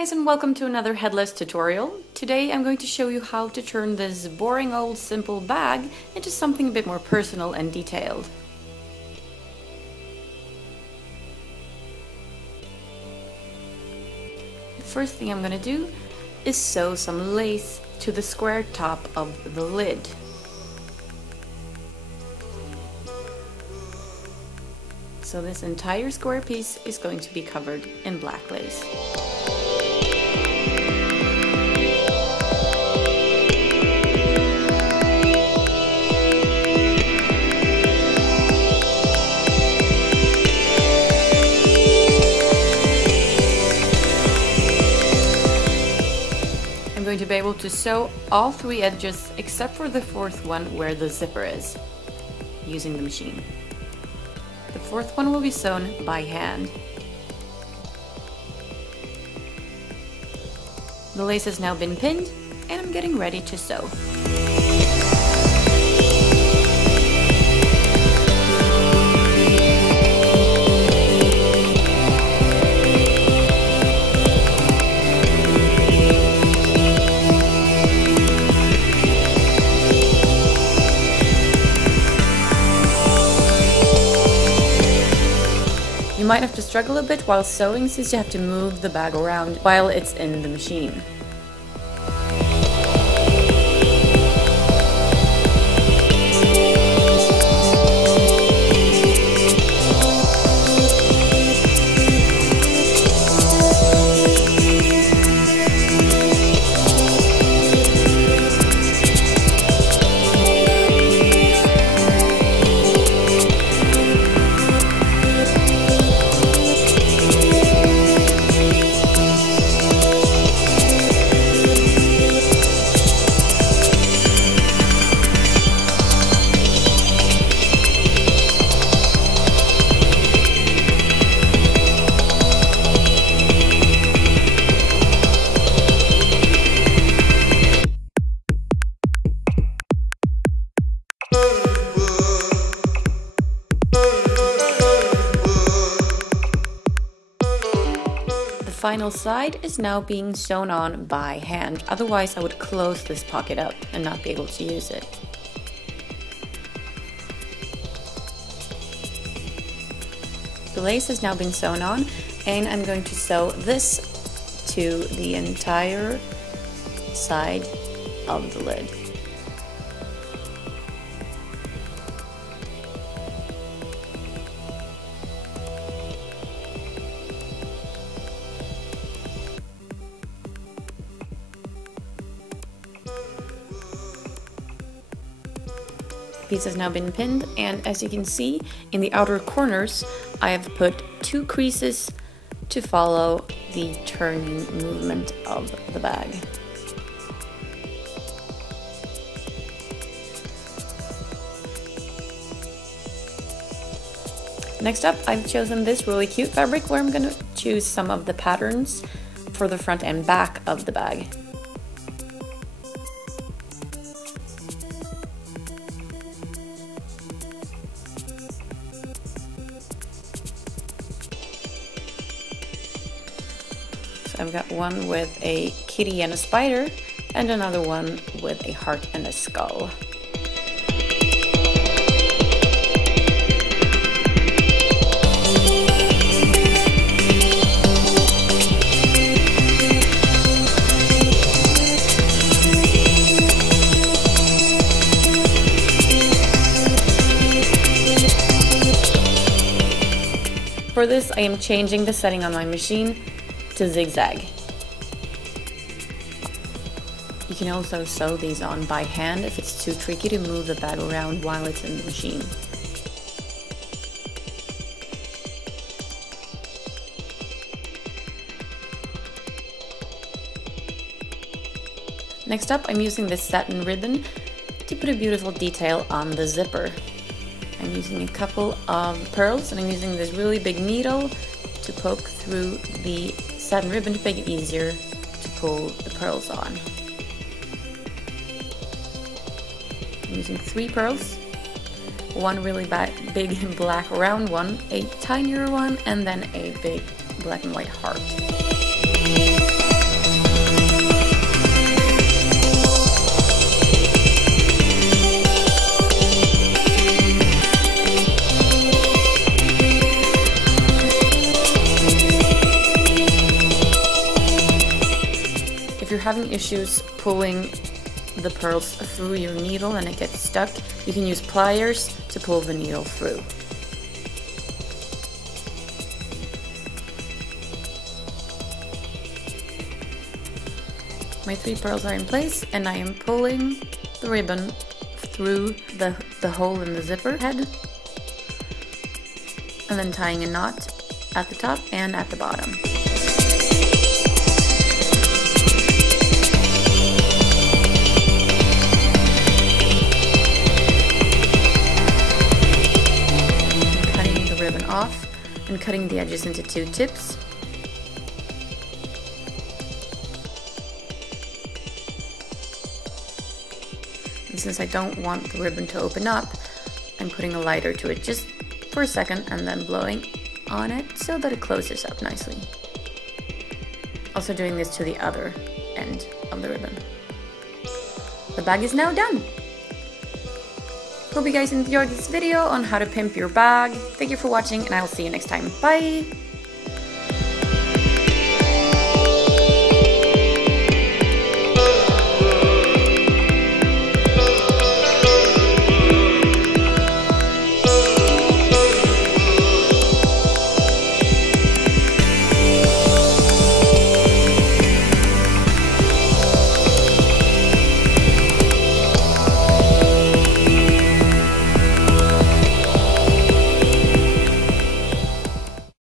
guys, and welcome to another headless tutorial. Today I'm going to show you how to turn this boring old simple bag into something a bit more personal and detailed. The first thing I'm going to do is sew some lace to the square top of the lid. So this entire square piece is going to be covered in black lace. I'm going to be able to sew all three edges except for the fourth one where the zipper is, using the machine. The fourth one will be sewn by hand. The lace has now been pinned and I'm getting ready to sew. You might have to struggle a bit while sewing since you have to move the bag around while it's in the machine. The final side is now being sewn on by hand, otherwise I would close this pocket up and not be able to use it. The lace has now been sewn on and I'm going to sew this to the entire side of the lid. Piece has now been pinned, and as you can see in the outer corners I have put 2 creases to follow the turning movement of the bag. Next up, I've chosen this really cute fabric where I'm going to choose some of the patterns for the front and back of the bag. I've got one with a kitty and a spider, and another one with a heart and a skull. For this, I am changing the setting on my machine to zigzag. You can also sew these on by hand if it's too tricky to move the bag around while it's in the machine. Next up, I'm using this satin ribbon to put a beautiful detail on the zipper. I'm using a couple of pearls and I'm using this really big needle to poke through the satin ribbon to make it easier to pull the pearls on. I'm using 3 pearls, one really big and black round one, a tinier one, and then a big black and white heart. if you're having issues pulling the pearls through your needle and it gets stuck, you can use pliers to pull the needle through. My 3 pearls are in place, and I am pulling the ribbon through the hole in the zipper head, and then tying a knot at the top and at the bottom. Cutting the ribbon off and cutting the edges into 2 tips. And since I don't want the ribbon to open up, I'm putting a lighter to it just for a second and then blowing on it so that it closes up nicely. Also doing this to the other end of the ribbon. The bag is now done. Hope you guys enjoyed this video on how to pimp your bag. Thank you for watching, and I will see you next time. Bye!